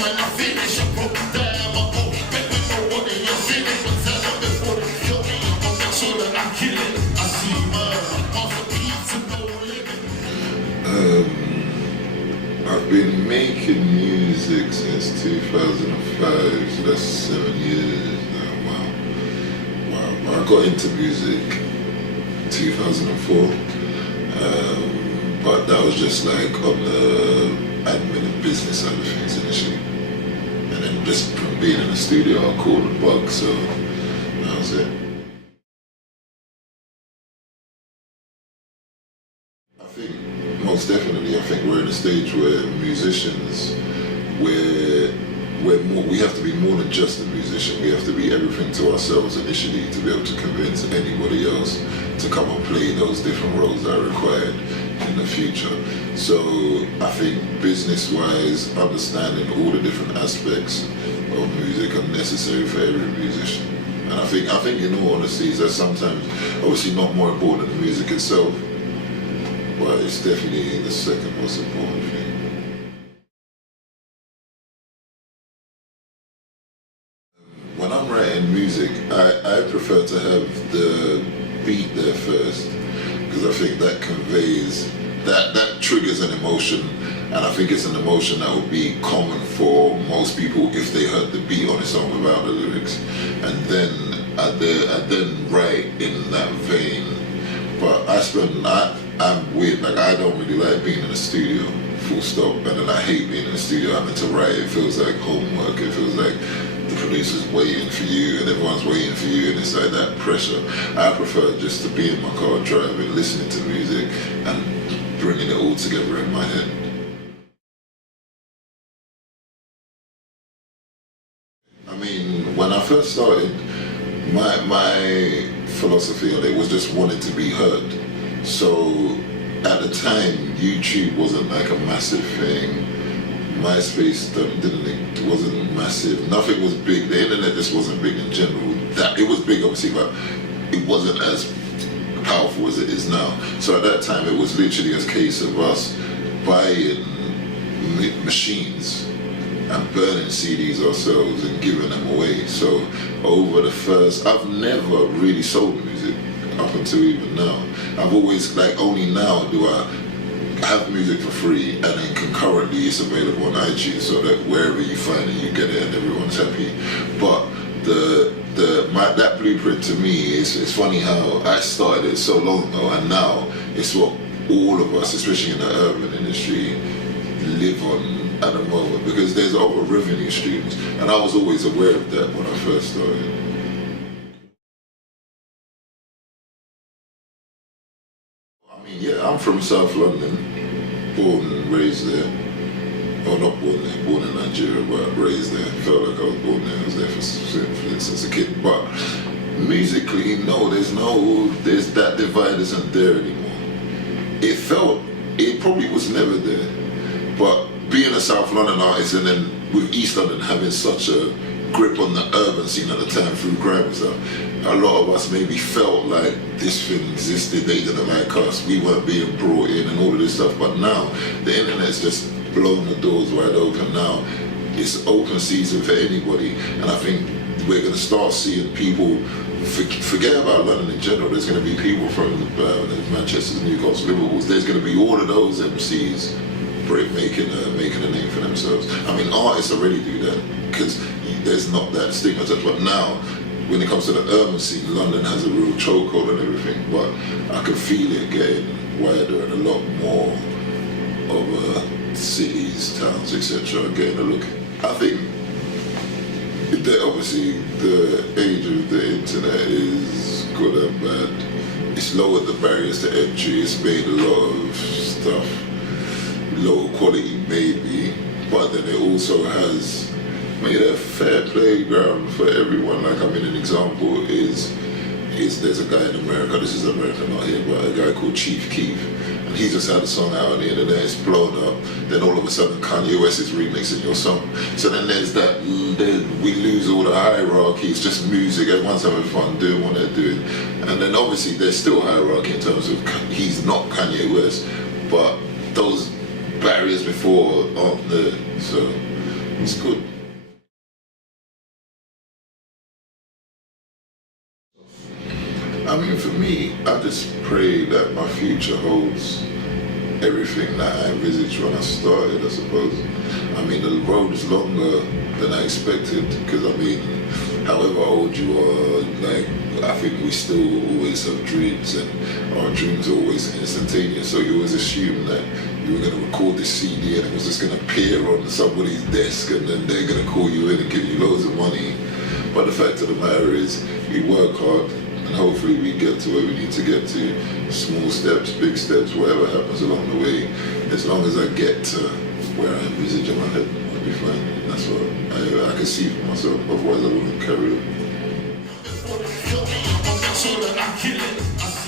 when I finish, I broke it down. I go back with no one in your finish. But tell them before they kill me, I'm gonna make sure that I kill it. I see mine, off the beats and no limit. I've been making music since 2005, so that's 7 years now. Wow. I got into music 2004, but that was just like on the admin and business side of things initially. And then just from being in the studio, I called the bug, so that was it. I think, most definitely, I think we're in a stage where musicians, we have to be more than just a musician. We have to be everything to ourselves initially to be able to convince anybody else to come and play those different roles that are required in the future. So I think business-wise, understanding all the different aspects of music are necessary for every musician. And I think in all honesty, that's sometimes obviously not more important than the music itself, but it's definitely the second most important thing. When I'm writing music, I prefer to have the beat there first, because I think that conveys, that triggers an emotion, and I think it's an emotion that would be common for most people if they heard the beat on its own without the lyrics. And then I then write in that vein. But I'm weird, like I don't really like being in the studio, full stop, and then I hate being in the studio having to write. It feels like homework, it feels like the producer's waiting for you and everyone's waiting for you, and it's like that pressure. I prefer just to be in my car driving, listening to music and bringing it all together in my head. I mean, when I first started, my philosophy on it was just wanting to be heard. So at the time, YouTube wasn't like a massive thing. MySpace wasn't massive. Nothing was big. The internet just wasn't big in general. It was big, obviously, but it wasn't as powerful as it is now. So at that time, it was literally a case of us buying machines and burning CDs ourselves and giving them away. So over the first, I've never really sold music up until even now. I've always, like, only now do I have music for free, and then concurrently it's available on iTunes, so that wherever you find it, you get it and everyone's happy. But that blueprint to me it's funny how I started it so long ago, and now it's what all of us, especially in the urban industry, live on at the moment, because there's other revenue streams, and I was always aware of that when I first started. I mean, yeah, I'm from South London, born and raised there. Well, not born there, born in Nigeria, but raised there. Felt like I was born there. I was there since a kid. But musically, no, there's that divide isn't there anymore. It probably was never there. But being a South London artist, and then with East London having such a grip on the urban scene at the time through grime and stuff, a lot of us maybe felt like this thing existed, they didn't like us, we weren't being brought in and all of this stuff. But now, the internet's just blown the doors wide open now. It's open season for anybody, and I think we're going to start seeing people forget about London in general. There's going to be people from Manchester, Newcastle, Liverpool. There's going to be all of those MCs making a name for themselves. I mean, artists already do that because there's not that stigma. But now, when it comes to the urban scene, London has a real chokehold and everything. But I can feel it getting wider and a lot more of cities, towns, etc. getting a look. I think that obviously the age of the internet is good and bad. It's lowered the barriers to entry. It's made a lot of stuff lower quality maybe, but then it also has made a fair playground for everyone. Like, I mean, an example is there's a guy in America, this is America not here, but a guy called Chief Keef, and he just had a song out on the internet, it's blown up, then all of a sudden Kanye West is remixing your song. So then there's that, we lose all the hierarchy, it's just music, everyone's having fun doing what they're doing. And then obviously there's still hierarchy in terms of he's not Kanye West, but those barriers before aren't there. So It's good. I mean, for me, I just pray that my future holds everything that I envisaged when I started, I suppose. I mean, the road is longer than I expected, because I mean, however old you are, like, I think we still always have dreams, and our dreams are always instantaneous, so you always assume that you were going to record this CD and it was just going to appear on somebody's desk and then they're going to call you in and give you loads of money. But the fact of the matter is, we work hard, and hopefully we get to where we need to get to. Small steps, big steps, whatever happens along the way. As long as I get to where I envisage in my head, I'll be fine. That's what I can see for myself, otherwise I wouldn't carry it. So that I kill it.